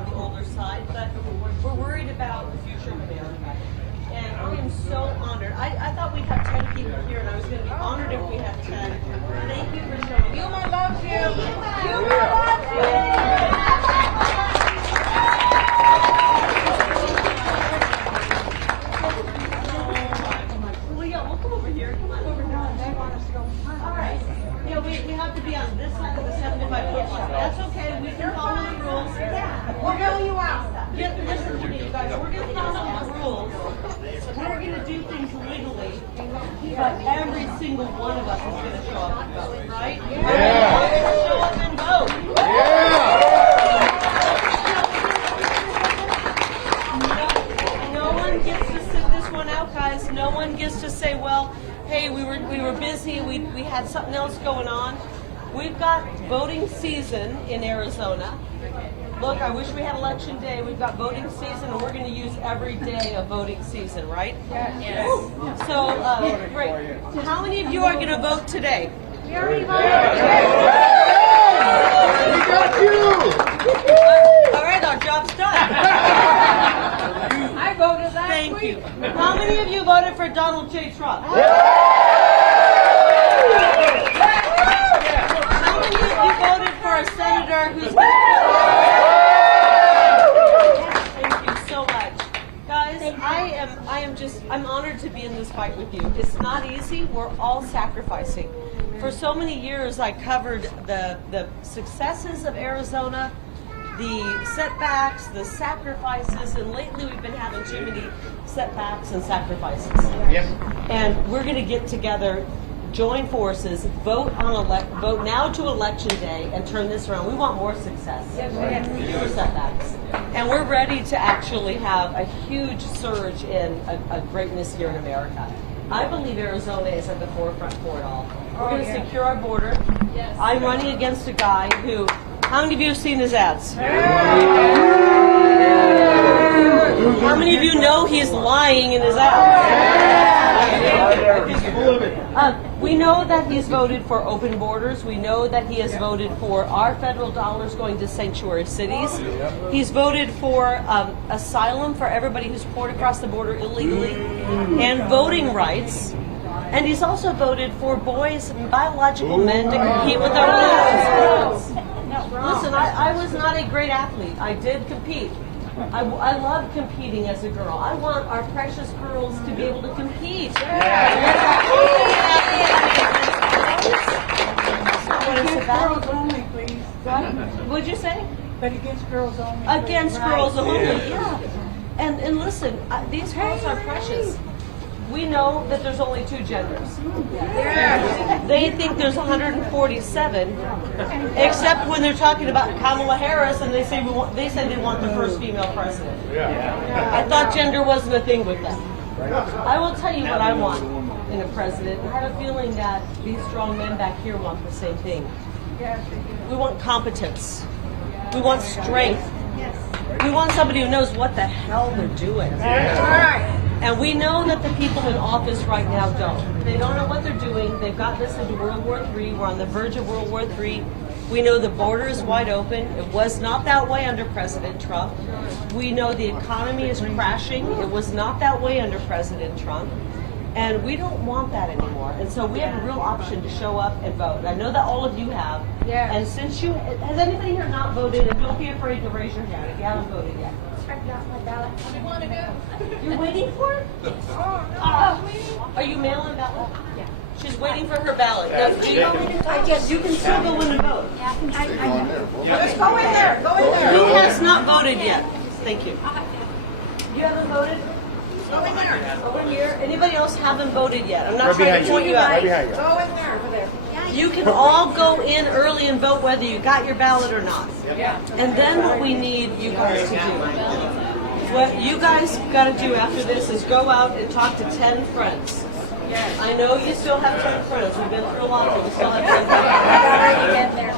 on the older side, but we're worried about the future of America. And I am so honored. I thought we'd have 10 people here, and I was going to be honored if we had 10. Thank you for showing up. Yuma loves you. Yuma loves you. We have to be on this side of the 75-foot line. That's okay. We can follow the rules. We're going you out. Listen to me, you guys. We're going to follow the rules. We're going to do things legally, but every single one of us is going to show up and vote, right? Yeah. Show up and vote. Yeah. No one gets to sit this one out, guys. No one gets to say, well, hey, we were busy, we had something else going on. We've got voting season in Arizona. Look, I wish we had election day. We've got voting season, and we're going to use every day of voting season, right? Yes. So, great. How many of you are going to vote today? We already voted. We got you! All right, our job's done. I voted last Thank week. you. How many of you voted for Donald J. Trump? How many of you voted for a senator who's... Thank you so much. Guys, I'm honored to be in this fight with you. It's not easy. We're all sacrificing. For so many years, I covered the successes of Arizona, the setbacks, the sacrifices, and lately we've been having too many setbacks and sacrifices. Yes. And we're going to get together, join forces, vote now to election day, and turn this around. We want more success, fewer setbacks, and we're ready to actually have a huge surge in a greatness here in America. I believe Arizona is at the forefront for it all. We're going to secure our border. Yes. I'm running against a guy who. How many of you have seen his ads? How many of you know he's lying in his ads? We know that he's voted for open borders. We know that he has voted for our federal dollars going to sanctuary cities. He's voted for asylum for everybody who's poured across the border illegally and voting rights. And he's also voted for boys and biological men to compete with our women in sports. Listen, I was not a great athlete. I did compete. I love competing as a girl. I want our precious girls to be able to compete. Girls only, please. What'd you say? But against girls only. Against girls only, yeah. And listen, these girls are precious. We know that there's only two genders. They think there's 147, except when they're talking about Kamala Harris and they say they want the first female president. I thought gender wasn't a thing with them. I will tell you what I want in a president. I have a feeling that these strong men back here want the same thing. We want competence. We want strength. We want somebody who knows what the hell they're doing. And we know that the people in office right now don't. They don't know what they're doing. They've gotten us into World War III. We're on the verge of World War III. We know the border is wide open. It was not that way under President Trump. We know the economy is crashing. It was not that way under President Trump. And we don't want that anymore. And so we have a real option to show up and vote. I know that all of you have. Yeah. And since you, has anybody here not voted? And don't be afraid to raise your hand if you haven't voted yet. I got my ballot. I want to go. You're waiting for it? Are you mailing ballot? Yeah. She's waiting for her ballot. You can still go in and vote. Let's go in there. Go in there. Who has not voted yet? Thank you. You haven't voted? Go in there. Over here. Anybody else haven't voted yet? I'm not trying to point you out. Go in there. Over there. You can all go in early and vote whether you got your ballot or not. Yeah. And then what we need you guys to do, what you guys got to do after this is go out and talk to 10 friends. I know you still have 10 friends. We've been through a lot, but we still have 10 friends.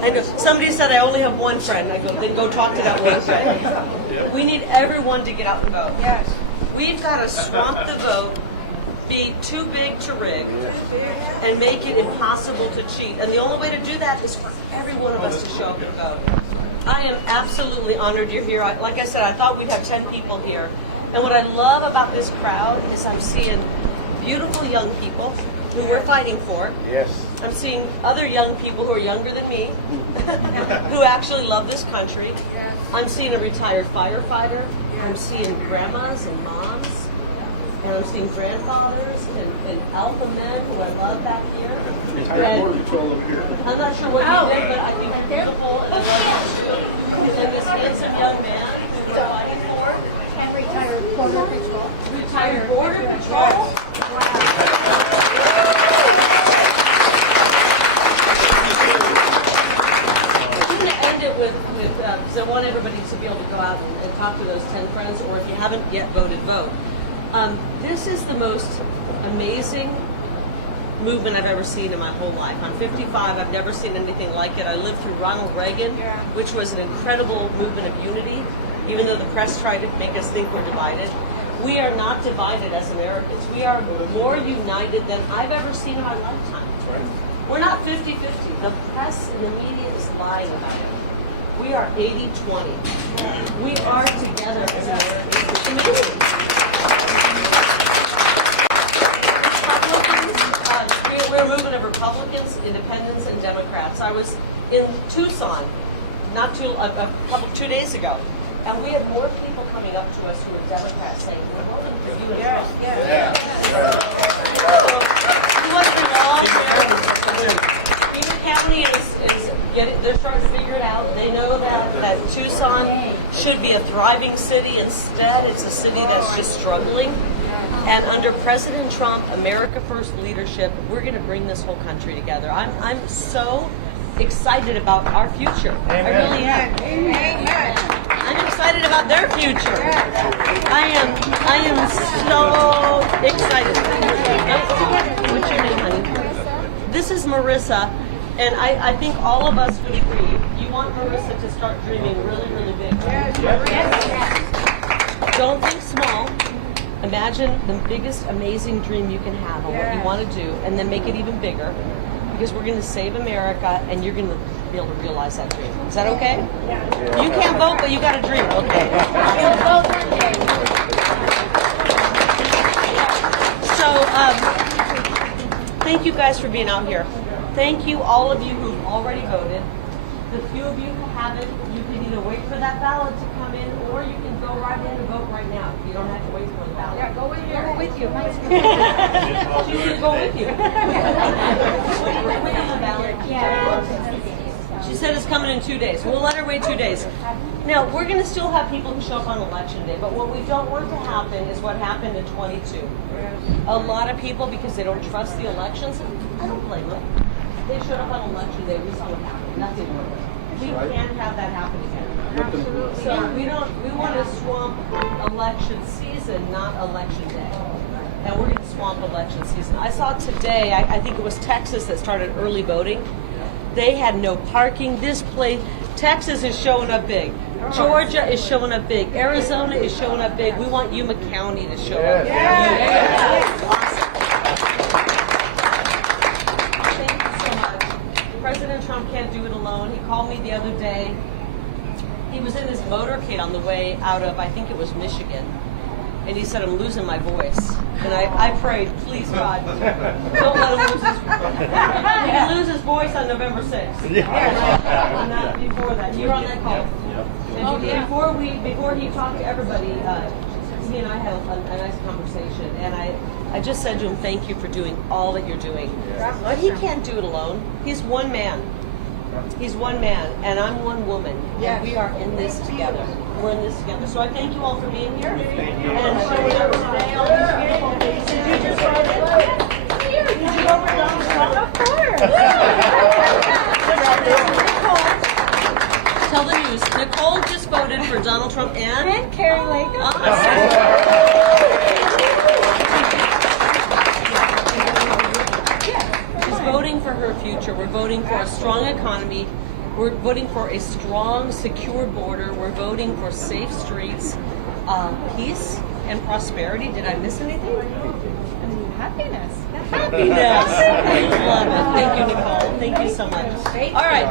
I know. Somebody said I only have one friend. I go, then go talk to that one friend. We need everyone to get out and vote. Yes. We've got to swamp the vote, be too big to rig, and make it impossible to cheat. And the only way to do that is for every one of us to show up and vote. I am absolutely honored you're here. Like I said, I thought we'd have 10 people here. And what I love about this crowd is I'm seeing beautiful young people who we're fighting for. Yes. I'm seeing other young people who are younger than me who actually love this country. I'm seeing a retired firefighter. I'm seeing grandmas and moms. And I'm seeing grandfathers and alpha men who I love back here. Retired border patrol over here. I'm not sure what you did, but I think it's beautiful and I love you. And then this handsome young man who we're fighting for. Can't retire border patrol. Retired border patrol. I'm going to end it with because I want everybody to be able to go out and talk to those 10 friends, or if you haven't yet voted, vote. This is the most amazing movement I've ever seen in my whole life. I'm 55. I've never seen anything like it. I lived through Ronald Reagan, which was an incredible movement of unity, even though the press tried to make us think we're divided. We are not divided as Americans. We are more united than I've ever seen in my lifetime. We're not 50-50. The press and the media is lying about it. We are 80-20. We are together as Americans. It's amazing. We're a movement of Republicans, Independents, and Democrats. I was in Tucson not too a couple 2 days ago, and we had more people coming up to us who were Democrats saying, "We're voting for you and Trump." So, we want to be long there. Yuma County is getting, they're starting to figure it out. They know that Tucson should be a thriving city. Instead, it's a city that's just struggling. And under President Trump, America First leadership, we're going to bring this whole country together. I'm so excited about our future. I really am. I'm excited about their future. I am so excited. What's your name, honey? This is Marissa, and I think all of us would agree. You want Marissa to start dreaming really, really big. Don't think small. Imagine the biggest amazing dream you can have on what you want to do, and then make it even bigger, because we're going to save America, and you're going to be able to realize that dream. Is that okay? Yeah. You can't vote, but you got a dream. Okay. So, thank you guys for being out here. Thank you, all of you who've already voted. The few of you who haven't, you can either wait for that ballot to come in, or you can go right in and vote right now. You don't have to wait for the ballot. Yeah, go in there with you. She's going to go with you. Wait on the ballot. She said it's coming in 2 days. We'll let her wait 2 days. Now, we're going to still have people who show up on election day, but what we don't want to happen is what happened in 22. A lot of people, because they don't trust the elections, I don't blame them. They showed up on election day, we saw what happened. Nothing worked. We can't have that happen again. Absolutely. So we want to swamp election season, not election day. And we're going to swamp election season. I saw today, I think it was Texas that started early voting. They had no parking. This place, Texas is showing up big. Georgia is showing up big. Arizona is showing up big. We want Yuma County to show up. Awesome. Thank you so much. President Trump can't do it alone. He called me the other day. He was in his motorcade on the way out of, I think it was Michigan. And he said, I'm losing my voice. And I prayed, please, God, don't let him lose his voice. He can lose his voice on November 6th. And not before that. You were on that call. And before he talked to everybody, he and I had a nice conversation. And I just said to him, thank you for doing all that you're doing. But he can't do it alone. He's one man. He's one man, and I'm one woman. And we are in this together. We're in this together. So I thank you all for being here. And showing up today on this beautiful day. Did you just write it? Did you go for Donald Trump? Of course. Tell the news. Nicole just voted for Donald Trump and Kari Lake. She's voting for her future. We're voting for a strong economy. We're voting for a strong, secure border. We're voting for safe streets, peace, and prosperity. Did I miss anything? Happiness. Happiness. I love it. Thank you, Nicole. Thank you so much. All right.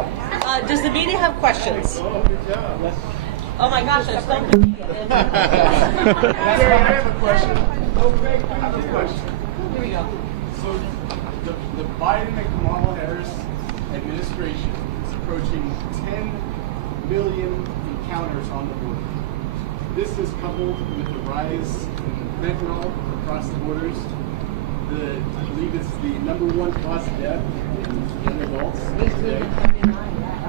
Does the media have questions? Oh my gosh, I stumped the media. Gary, I have a question. I have a question. Here we go. So the Biden and Kamala Harris administration is approaching 10 million encounters on the border. This is coupled with the rise in fentanyl across the borders. I believe it's the #1 cause of death in young adults today.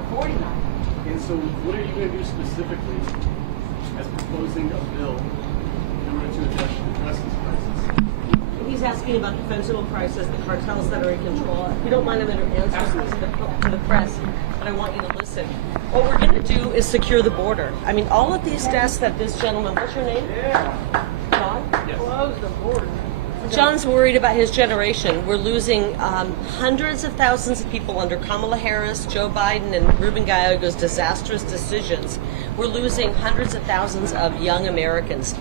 49. And so what are you going to do specifically as proposing a bill in order to address this crisis? He's asking about the fentanyl crisis, the cartels that are in control. If you don't mind, I'm going to answer to the press, but I want you to listen. What we're going to do is secure the border. I mean, all of these deaths that this gentleman, what's your name? John? Close the border. John's worried about his generation. We're losing hundreds of thousands of people under Kamala Harris, Joe Biden, and Ruben Gallego's disastrous decisions. We're losing hundreds of thousands of young Americans.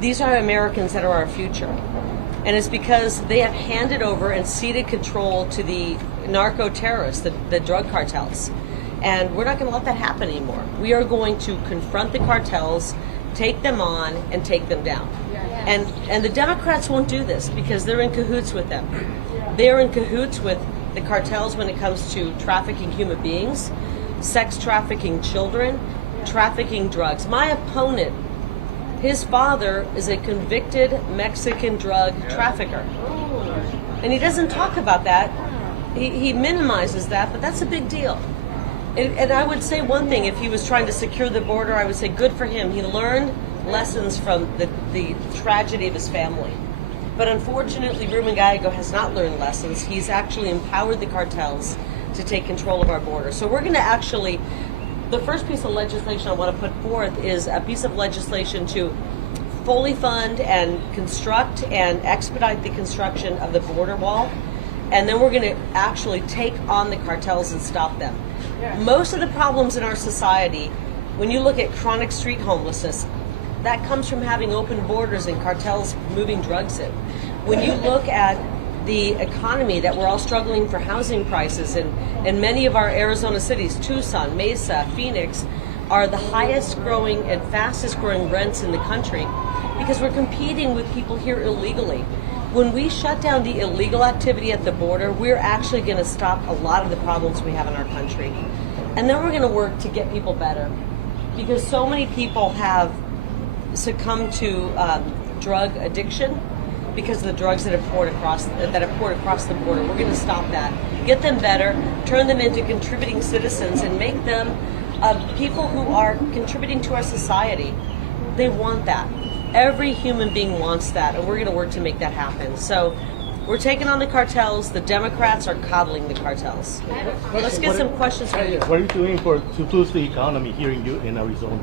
These are Americans that are our future. And it's because they have handed over and ceded control to the narco-terrorists, the drug cartels. And we're not going to let that happen anymore. We are going to confront the cartels, take them on, and take them down. And the Democrats won't do this because they're in cahoots with them. They're in cahoots with the cartels when it comes to trafficking human beings, sex trafficking children, trafficking drugs. My opponent, his father is a convicted Mexican drug trafficker. And he doesn't talk about that. He minimizes that, but that's a big deal. And I would say one thing, if he was trying to secure the border, I would say good for him. He learned lessons from the tragedy of his family. But unfortunately, Ruben Gallego has not learned lessons. He's actually empowered the cartels to take control of our border. So we're going to actually, the first piece of legislation I want to put forth is a piece of legislation to fully fund and construct and expedite the construction of the border wall. And then we're going to actually take on the cartels and stop them. Most of the problems in our society, when you look at chronic street homelessness, that comes from having open borders and cartels moving drugs in. When you look at the economy that we're all struggling for housing prices, and in many of our Arizona cities, Tucson, Mesa, Phoenix, are the highest growing and fastest growing rents in the country because we're competing with people here illegally. When we shut down the illegal activity at the border, we're actually going to stop a lot of the problems we have in our country. And then we're going to work to get people better because so many people have succumb to drug addiction because of the drugs that have poured across the border. We're going to stop that, get them better, turn them into contributing citizens, and make them people who are contributing to our society. They want that. Every human being wants that, and we're going to work to make that happen. So we're taking on the cartels. The Democrats are coddling the cartels. Let's get some questions from you. What are you doing to boost the economy here in Arizona?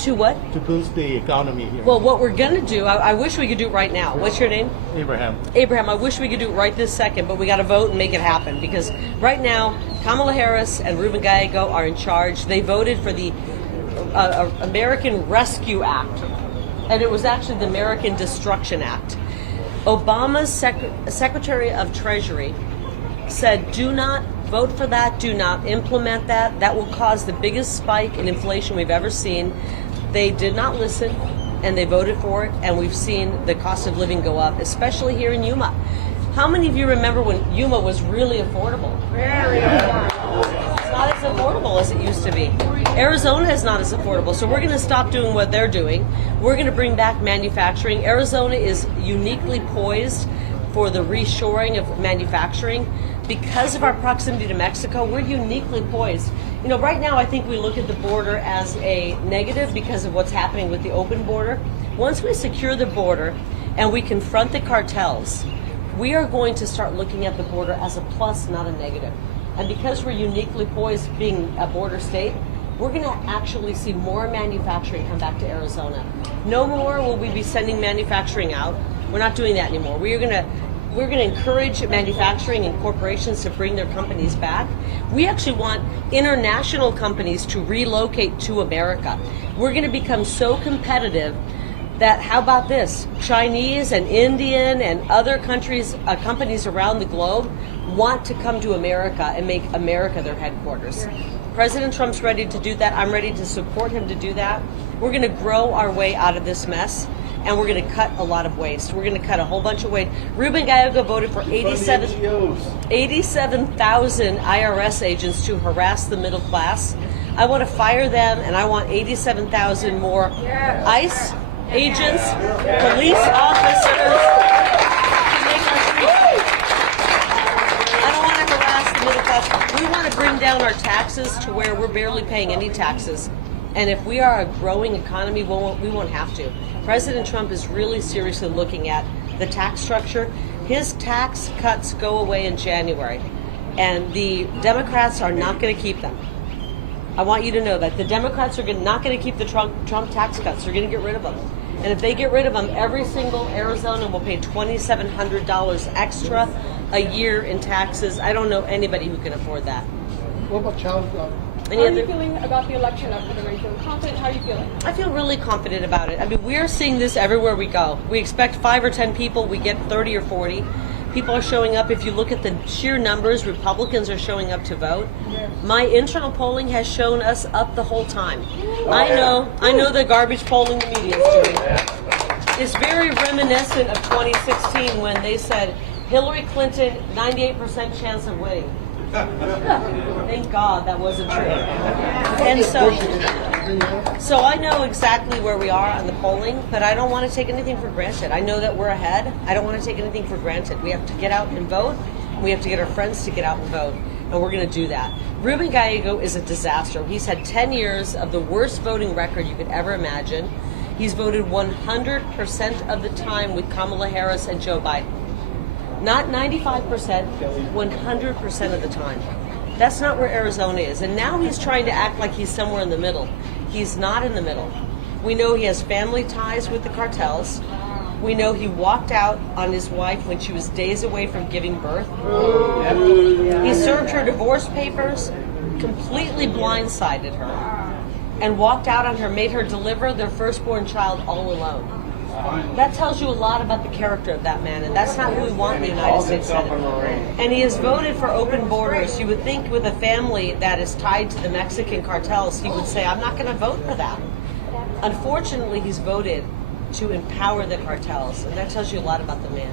To what? To boost the economy here. Well, what we're going to do, I wish we could do it right now. What's your name? Abraham. Abraham, I wish we could do it right this second, but we got to vote and make it happen because right now, Kamala Harris and Ruben Gallego are in charge. They voted for the American Rescue Act, and it was actually the American Destruction Act. Obama's Secretary of Treasury said, do not vote for that, do not implement that. That will cause the biggest spike in inflation we've ever seen. They did not listen, and they voted for it, and we've seen the cost of living go up, especially here in Yuma. How many of you remember when Yuma was really affordable? Very affordable. It's not as affordable as it used to be. Arizona is not as affordable, so we're going to stop doing what they're doing. We're going to bring back manufacturing. Arizona is uniquely poised for the reshoring of manufacturing. Because of our proximity to Mexico, we're uniquely poised. You know, right now I think we look at the border as a negative because of what's happening with the open border. Once we secure the border and we confront the cartels, we are going to start looking at the border as a plus, not a negative. And because we're uniquely poised being a border state, we're going to actually see more manufacturing come back to Arizona. No more will we be sending manufacturing out. We're not doing that anymore. We're going to encourage manufacturing and corporations to bring their companies back. We actually want international companies to relocate to America. We're going to become so competitive that, how about this? Chinese and Indian and other countries, companies around the globe want to come to America and make America their headquarters. President Trump's ready to do that. I'm ready to support him to do that. We're going to grow our way out of this mess, and we're going to cut a lot of waste. We're going to cut a whole bunch of waste. Ruben Gallego voted for 87,000 IRS agents to harass the middle class. I want to fire them, and I want 87,000 more ICE agents, police officers to make our streets safe. I don't want to harass the middle class. We want to bring down our taxes to where we're barely paying any taxes. And if we are a growing economy, we won't have to. President Trump is really seriously looking at the tax structure. His tax cuts go away in January, and the Democrats are not going to keep them. I want you to know that the Democrats are not going to keep the Trump tax cuts. They're going to get rid of them. And if they get rid of them, every single Arizonan will pay $2,700 extra a year in taxes. I don't know anybody who can afford that. What about child? How are you feeling about the election up for the race? Confident? How are you feeling? I feel really confident about it. I mean, we're seeing this everywhere we go. We expect 5 or 10 people. We get 30 or 40. People are showing up. If you look at the sheer numbers, Republicans are showing up to vote. My internal polling has shown us up the whole time. I know the garbage polling the media is doing. It's very reminiscent of 2016 when they said Hillary Clinton, 98% chance of winning. Thank God that wasn't true. And so I know exactly where we are on the polling, but I don't want to take anything for granted. I know that we're ahead. I don't want to take anything for granted. We have to get out and vote. We have to get our friends to get out and vote, and we're going to do that. Ruben Gallego is a disaster. He's had 10 years of the worst voting record you could ever imagine. He's voted 100% of the time with Kamala Harris and Joe Biden. Not 95%, 100% of the time. That's not where Arizona is. And now he's trying to act like he's somewhere in the middle. He's not in the middle. We know he has family ties with the cartels. We know he walked out on his wife when she was days away from giving birth. He served her divorce papers, completely blindsided her, and walked out on her, made her deliver their firstborn child all alone. That tells you a lot about the character of that man, and that's not who we want in the United States Senate. And he has voted for open borders. You would think with a family that is tied to the Mexican cartels, he would say, I'm not going to vote for that. Unfortunately, he's voted to empower the cartels, and that tells you a lot about the man.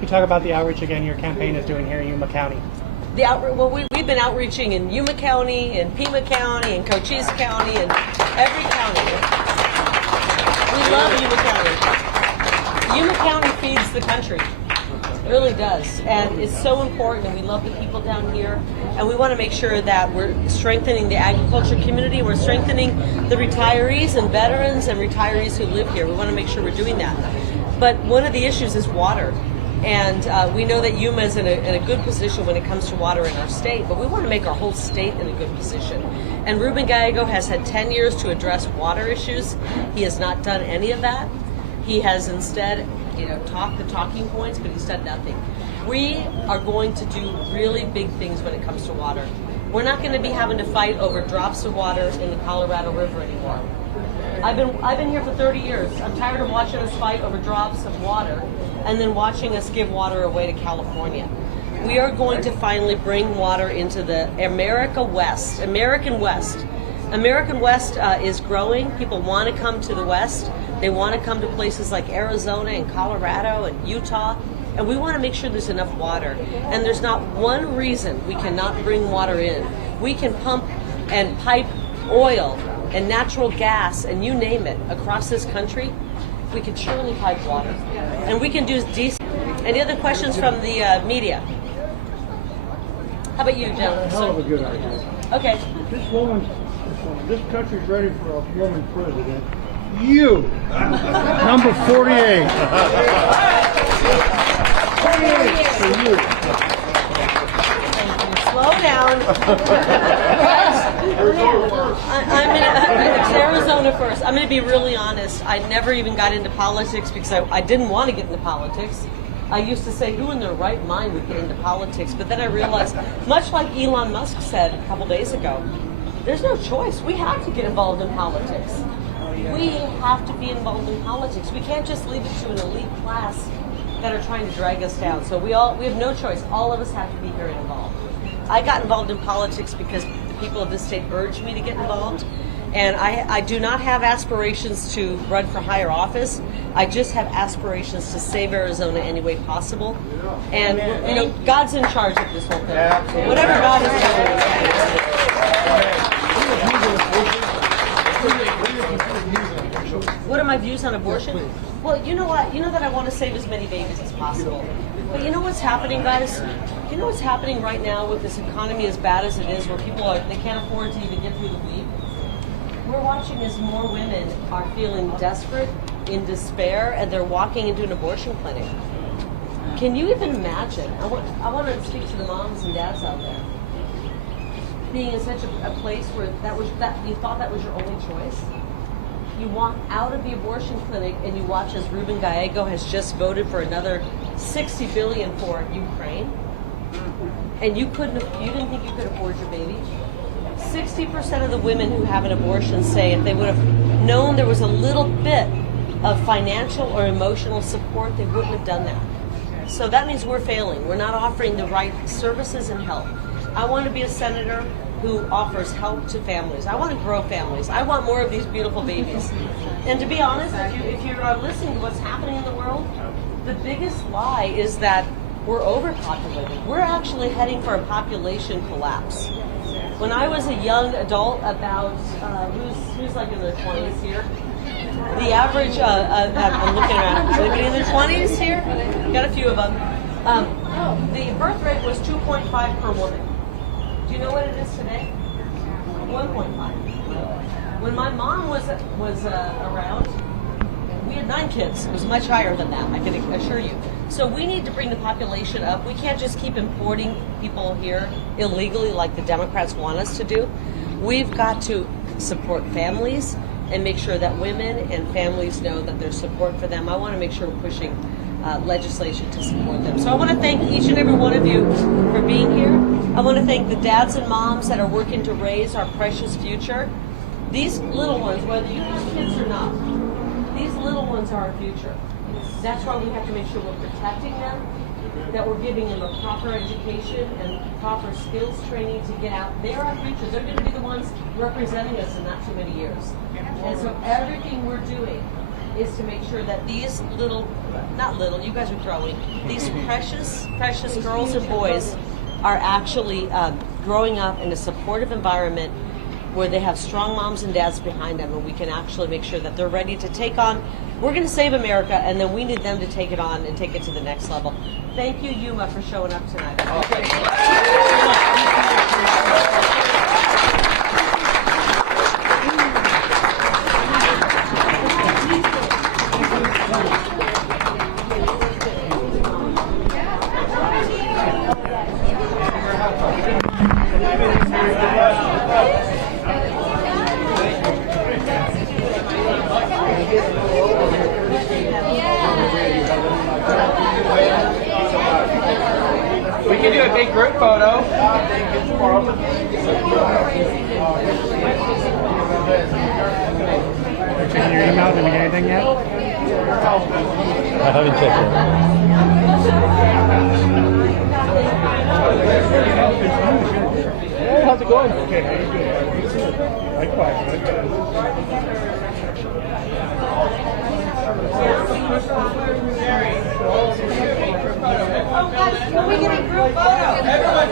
You talk about the outreach again your campaign is doing here in Yuma County. We've been outreaching in Yuma County, in Pima County, in Cochise County, and every county. We love Yuma County. Yuma County feeds the country. It really does. And it's so important, and we love the people down here. And we want to make sure that we're strengthening the agriculture community. We're strengthening the retirees and veterans and retirees who live here. We want to make sure we're doing that. But one of the issues is water. And we know that Yuma is in a good position when it comes to water in our state, but we want to make our whole state in a good position. And Ruben Gallego has had 10 years to address water issues. He has not done any of that. He has instead, talked the talking points, but he's done nothing. We are going to do really big things when it comes to water. We're not going to be having to fight over drops of water in the Colorado River anymore. I've been here for 30 years. I'm tired of watching us fight over drops of water and then watching us give water away to California. We are going to finally bring water into the American West. American West is growing. People want to come to the West. They want to come to places like Arizona and Colorado and Utah. And we want to make sure there's enough water. And there's not one reason we cannot bring water in. We can pump and pipe oil and natural gas and you name it across this country. We can surely pipe water. And we can do decent. Any other questions from the media? How about you, gentlemen? Hell of a good idea. Okay. This country's ready for a woman president. You, number 48. 48 for you. Slow down. It's Arizona first. I'm going to be really honest. I never even got into politics because I didn't want to get into politics. I used to say, who in their right mind would get into politics? But then I realized, much like Elon Musk said a couple days ago, there's no choice. We have to get involved in politics. We have to be involved in politics. We can't just leave it to an elite class that are trying to drag us down. So we have no choice. All of us have to be here and involved. I got involved in politics because people of this state urged me to get involved. And I do not have aspirations to run for higher office. I just have aspirations to save Arizona any way possible. And you know, God's in charge of this whole thing. Whatever God is doing. What are my views on abortion? Well, you know what? You know that I want to save as many babies as possible. But you know what's happening, guys? You know what's happening right now with this economy as bad as it is, where people they can't afford to even get through the week? We're watching as more women are feeling desperate, in despair, and they're walking into an abortion clinic. Can you even imagine? I want to speak to the moms and dads out there. Being in such a place where you thought that was your only choice. You walk out of the abortion clinic and you watch as Ruben Gallego has just voted for another $60 billion for Ukraine, and you didn't think you could afford your baby. 60% of the women who have an abortion say if they would have known there was a little bit of financial or emotional support, they wouldn't have done that. So that means we're failing. We're not offering the right services and help. I want to be a senator who offers help to families. I want to grow families. I want more of these beautiful babies. And to be honest, if you're listening to what's happening in the world, the biggest lie is that we're overpopulated. We're actually heading for a population collapse. When I was a young adult, about who's like in their 20s here, the average I'm looking around, anybody in their 20s here? Got a few of them. The birth rate was 2.5 per woman. Do you know what it is today? 1.5. When my mom was around, we had 9 kids. It was much higher than that, I can assure you. So we need to bring the population up. We can't just keep importing people here illegally like the Democrats want us to do. We've got to support families and make sure that women and families know that there's support for them. I want to make sure we're pushing legislation to support them. So I want to thank each and every one of you for being here. I want to thank the dads and moms that are working to raise our precious future. These little ones, whether you have kids or not, these little ones are our future. That's why we have to make sure we're protecting them, that we're giving them a proper education and proper skills training to get out. They're our future. They're going to be the ones representing us in not too many years. And so everything we're doing is to make sure that these not little, you guys are growing, these precious, precious girls and boys are actually growing up in a supportive environment where they have strong moms and dads behind them, and we can actually make sure that they're ready to take on. We're going to save America, and then we need them to take it on and take it to the next level. Thank you, Yuma, for showing up tonight. We can do a big group photo. Are you checking your email? Did we get anything yet? I haven't checked it. Hey, how's it going? Okay, good. Likewise. Oh, guys, can we get a group photo? Everyone,